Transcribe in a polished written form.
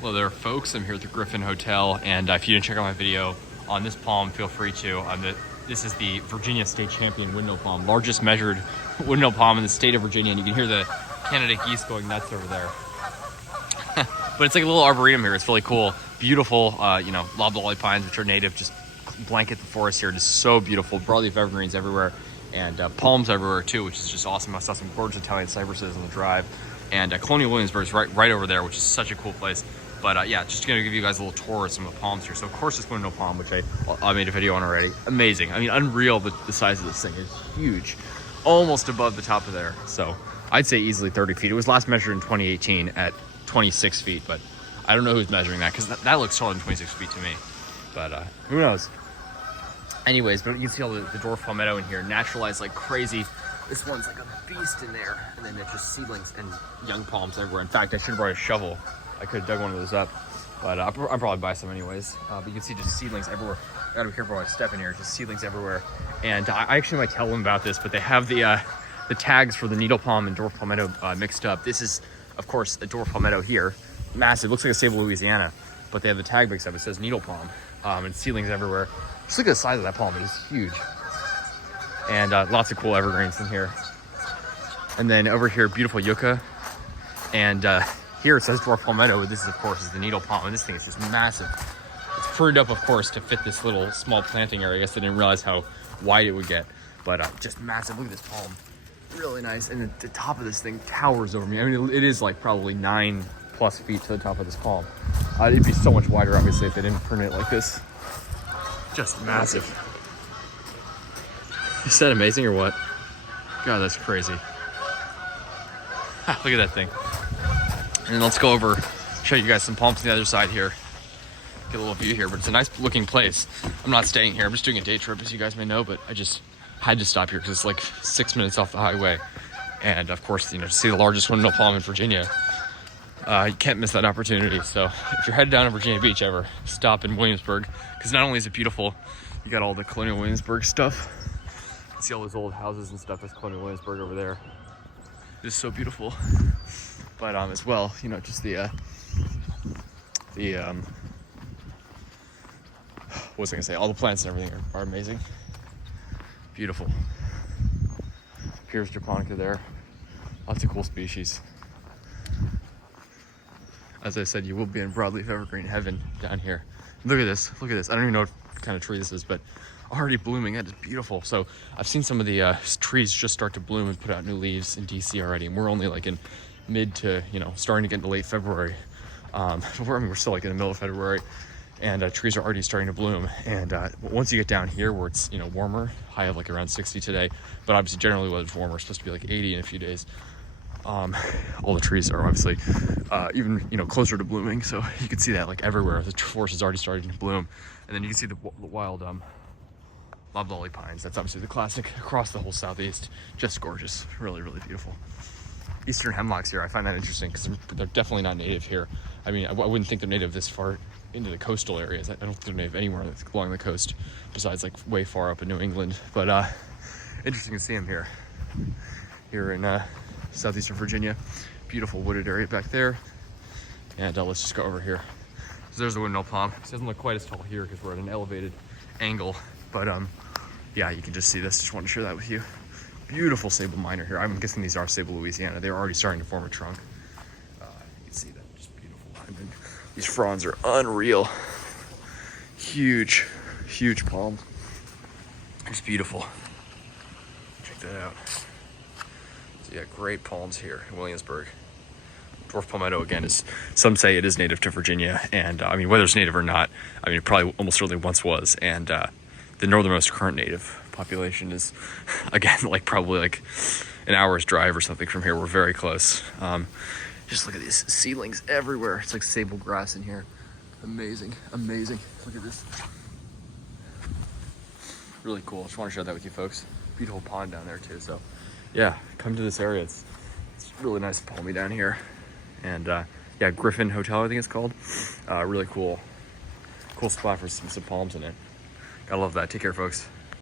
Hello there, folks. I'm here at the Griffin Hotel, and if you didn't check out my video on this palm, feel free to. This is the Virginia State Champion windmill palm, largest measured windmill palm in the state of Virginia, and you can hear the Canada geese going nuts over there. But it's like a little arboretum here. It's really cool. Beautiful, loblolly pines, which are native, just blanket the forest here. Just so beautiful. Broadleaf evergreens everywhere, and palms everywhere too, which is just awesome. I saw some gorgeous Italian cypresses on the drive, and Colonial Williamsburg is right over there, which is such a cool place. But yeah, just gonna give you guys a little tour of some of the palms here. So of course this windmill palm, which I made a video on already. Amazing. I mean, unreal the size of this thing. It's huge, almost above the top of there. So I'd say easily 30 feet. It was last measured in 2018 at 26 feet, but I don't know who's measuring that, because that looks taller than 26 feet to me. But who knows? Anyways, but you can see all the dwarf palmetto in here, naturalized like crazy. This one's like a beast in there, and then it's just seedlings and young palms everywhere. In fact, I should have brought a shovel. I could have dug one of those up, but I'll probably buy some anyways. But you can see just seedlings everywhere. I gotta be careful when I step in here. Just seedlings everywhere. And I actually might tell them about this, but they have the tags for the needle palm and dwarf palmetto mixed up. This is, of course, a dwarf palmetto here, massive. Looks like a Sabal, Louisiana, but they have the tag mixed up. It says needle palm, and seedlings everywhere. Just look at the size of that palm. It is huge. And lots of cool evergreens in here. And then over here, beautiful yucca, and here it says dwarf palmetto. This is, of course, is the needle palm, and this thing is just massive. It's pruned up, of course, to fit this little small planting area. I guess I didn't realize how wide it would get, but just massive. Look at this palm, really nice. And the top of this thing towers over me. I mean, it is like probably 9+ feet to the top of this palm. It'd be so much wider, obviously, if they didn't prune it like this. Just massive. Is that amazing or what? God, that's crazy. Look at that thing. And then let's go over, show you guys some palms on the other side here. Get a little view here, but it's a nice looking place. I'm not staying here. I'm just doing a day trip, as you guys may know, but I just had to stop here because it's like 6 minutes off the highway. And of course, to see the largest windmill palm in Virginia, you can't miss that opportunity. So if you're headed down to Virginia Beach ever, stop in Williamsburg, because not only is it beautiful, you got all the Colonial Williamsburg stuff. You can see all those old houses and stuff. That's Colonial Williamsburg over there. It's so beautiful. But as well, just what was I gonna say? All the plants and everything are amazing. Beautiful. Here's japonica there. Lots of cool species. As I said, you will be in broadleaf evergreen heaven down here. Look at this. Look at this. I don't even know what kind of tree this is, but already blooming. That is beautiful. So I've seen some of the trees just start to bloom and put out new leaves in DC already, and we're only like in mid to starting to get into late February. We're still like in the middle of February, and trees are already starting to bloom. And once you get down here where it's warmer, high of like around 60 today, but obviously generally weather's warmer. It's supposed to be like 80 in a few days. All the trees are obviously even closer to blooming, so you can see that like everywhere. The forest is already starting to bloom, and then you can see the wild loblolly pines. That's obviously the classic across the whole southeast. Just gorgeous. Really, really beautiful. Eastern hemlocks here, I find that interesting because they're definitely not native here. I mean, I wouldn't think they're native this far into the coastal areas. I don't think they're native anywhere along the coast besides like way far up in New England. But interesting to see them here in southeastern Virginia. Beautiful wooded area back there. And let's just go over here. So there's the windmill palm. It doesn't look quite as tall here because we're at an elevated angle, but yeah, you can just see this. Just want to share that with you. Beautiful Sabal minor here. I'm guessing these are Sabal, Louisiana. They're already starting to form a trunk. You can see that. Just beautiful. I mean, these fronds are unreal. Huge, huge palm. It's beautiful. Check that out. So yeah, great palms here in Williamsburg. Dwarf palmetto, again, is, some say it is native to Virginia. And I mean, whether it's native or not, I mean, it probably almost certainly once was. And the northernmost current native population is, again, like probably like an hour's drive or something from here. We're very close. Just look at these seedlings everywhere. It's like sable grass in here. Amazing, amazing. Look at this. Really cool. Just want to share that with you folks. Beautiful pond down there too. So yeah, come to this area. It's really nice and palmy down here. And yeah, Griffin Hotel, I think it's called. Really cool spot for some palms in it. Gotta love that. Take care, folks.